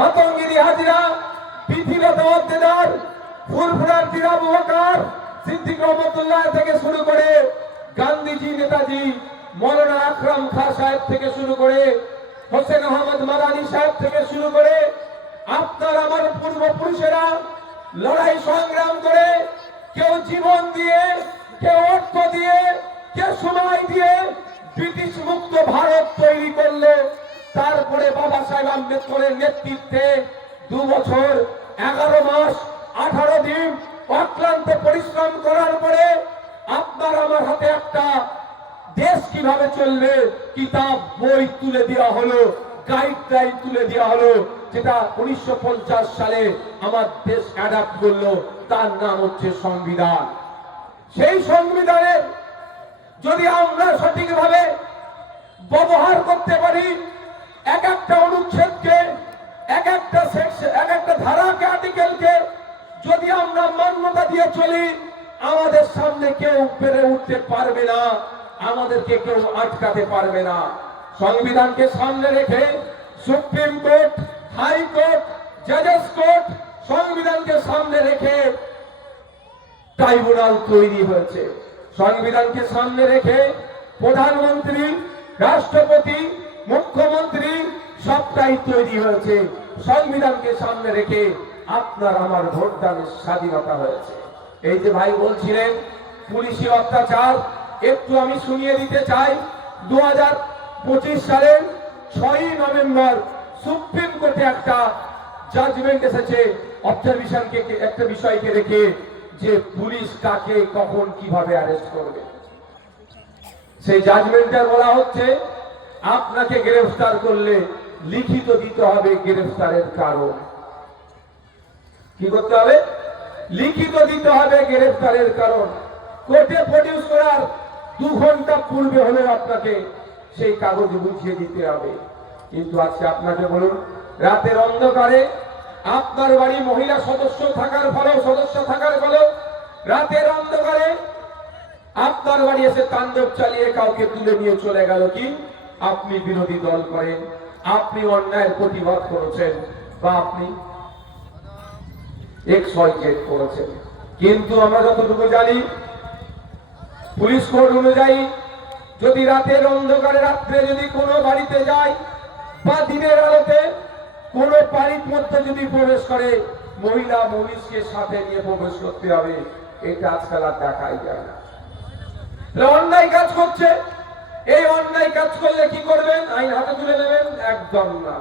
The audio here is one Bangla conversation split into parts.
মাতঙ্গিরি হাজিরা পৃথিবীতে মধ্যেদার ফুরফুরার পীরা বকার সিদ্দিক রহমতুল্লাহ থেকে শুরু করে গান্ধীজি, নেতাজি, মৌলানা আকরাম খা সাহেব থেকে শুরু করে হোসেন আহমদ মাদানী সাহেব থেকে শুরু করে আপনার আমার পূর্বপুরুষেরা লড়াই সংগ্রাম করে, কেউ জীবন দিয়ে, কেউ অর্থ দিয়ে, কেউ সময় দিয়ে ব্রিটিশ মুক্ত ভারত তৈরি করল। তারপরে বাবা সাহেব আম্বেদকরের নেতৃত্বে দু বছর, এগারো মাস, আঠারো দিন অক্লান্ত পরিশ্রম করার পরে আপনার আমার হাতে একটা দেশ কীভাবে চলবে? কিতাব, বই তুলে দেওয়া হলো গাইডলাইন তুলে দেওয়া হলো, যেটা উনিশশো পঞ্চাশ সালে আমার দেশ অ্যাডাপ্ট করল, তার নাম হচ্ছে সংবিধান। সেই সংবিধানের যদি আমরা সঠিকভাবে ব্যবহার করতে পারি এক একটা অনুচ্ছেদকে, এক একটা সেকশন এক একটা ধারাকে, আর্টিকেলকে যদি আমরা মান্যতা দিয়ে চলি, আমাদের সামনে কেউ পেরে উঠতে পারবে না, আমাদেরকে কেউ আটকাতে পারবে না। সংবিধানকে সামনে রেখে সুপ্রিম কোর্ট হাইকোর্ট জাজেস কোর্ট সংবিধানকে সামনে রেখে ট্রাইব্যুনাল তৈরি হয়েছে। সংবিধানকে সামনে রেখে প্রধানমন্ত্রী, রাষ্ট্রপতি মুখ্যমন্ত্রী সবটাই তৈরি হয়েছে, সংবিধানকে সামনে রেখে আপনার আমার ভোটদানের স্বাধীনতা হয়েছে। এই যে ভাই বলছিলেন, পুলিশি অত্যাচার, একটু আমি শুনিয়ে দিতে চাই দু পঁচিশ সালের ছয়ই নভেম্বর সুপ্রিম কোর্টে একটা জাজমেন্ট এসেছে অবজারভেশনকে একটা বিষয়কে রেখে যে পুলিশ কাকে, কখন, কীভাবে অ্যারেস্ট করবে। সেই জাজমেন্টে বলা হচ্ছে, আপনাকে গ্রেফতার করলে লিখিত দিতে হবে গ্রেফতারের কারণ। কি করতে হবে? লিখিত দিতে হবে গ্রেফতারের কারণ। কোর্টে প্রডিউস করার দু ঘণ্টা পূর্বে হলেও আপনাকে সেই কাগজ বুঝিয়ে দিতে হবে। কিন্তু আজকে আপনাকে বলুন, রাতের অন্ধকারে আপনার বাড়ি মহিলা সদস্য থাকার ফলেও সদস্য থাকার ফলেও রাতের অন্ধকারে আপনার বাড়ি এসে তাণ্ডব চালিয়ে কাউকে তুলে নিয়ে চলে গেল কি? আপনি বিরোধী দল করেন। আপনি অন্যায়ের প্রতিবাদ করেছেন বা আপনি করেছেন। কিন্তু আমরা যতটুকু জানি, পুলিশ কোড অনুযায়ী যদি রাতের অন্ধকারে রাত্রে যদি কোনো বাড়িতে যায় বা দিনের আলোতে কোনো বাড়ির মধ্যে যদি প্রবেশ করে, মহিলা পুলিশকে সাথে নিয়ে প্রবেশ করতে হবে। এটা আজকাল আর দেখাই যায় না। অন্যায় কাজ করছে। এই অন্যায় কাজ করলে কি করবেন? আইন হাতে তুলে নেবেন, একদম না।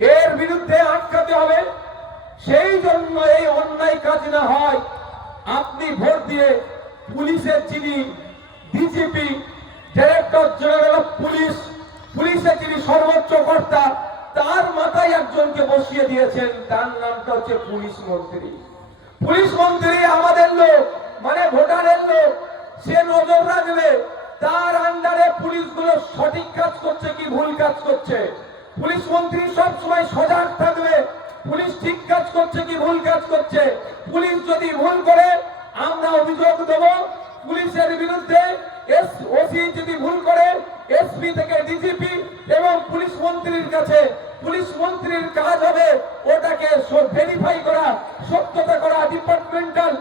এর বিরুদ্ধে আটকাতে হবে। সেই জন্য এই অন্যায় কাজ না হয়। আপনি ভোট দিয়ে পুলিশের যিনি DGP director general of police পুলিশের যিনি সর্বোচ্চ কর্তা, তার মাথায় একজনকে বসিয়ে দিয়েছেন। তার নামটা হচ্ছে পুলিশ মন্ত্রী। পুলিশ মন্ত্রী আমাদের লোক মানে ভোটারের লোক। সে নজর রাখবে। তার আন্ডারে পুলিশগুলো সঠিক কাজ করছে কি ভুল কাজ করছে? পুলিশ মন্ত্রী সব সময় সজাগ থাকবে। পুলিশ ঠিক কাজ করছে কি ভুল কাজ করছে? পুলিশ যদি ভুল করে, আমরা অভিযোগ দেব। পুলিশের বিরুদ্ধে এস ওসি যদি ভুল করে, এসপি থেকে ডিজিপি এবং পুলিশ মন্ত্রীর কাছে, পুলিশ মন্ত্রীর কাজ হবে। ওটাকে ভেরিফাই করা, সত্যতা করা ডিপার্টমেন্টাল